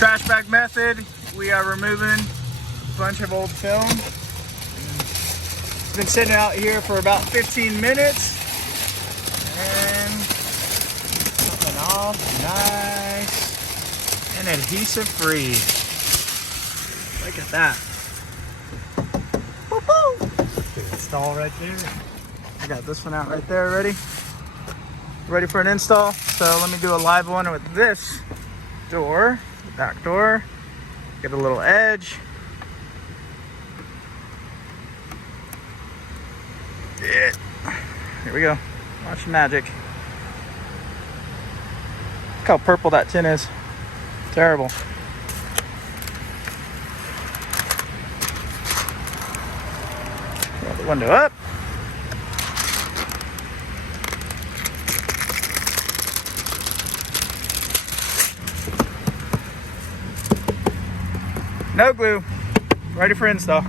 trash bag method, we are removing a bunch of old film. It's been sitting out here for about 15 minutes. And coming off nice and adhesive free. Look at that. Woo-hoo! Install right there. I got this one out right there already. Ready for an install. So let me do a live one with this door, the back door. Get a little edge. Yeah. Here we go. Watch the magic. Look how purple that tin is. Terrible. Roll the window up. No glue. Ready for install.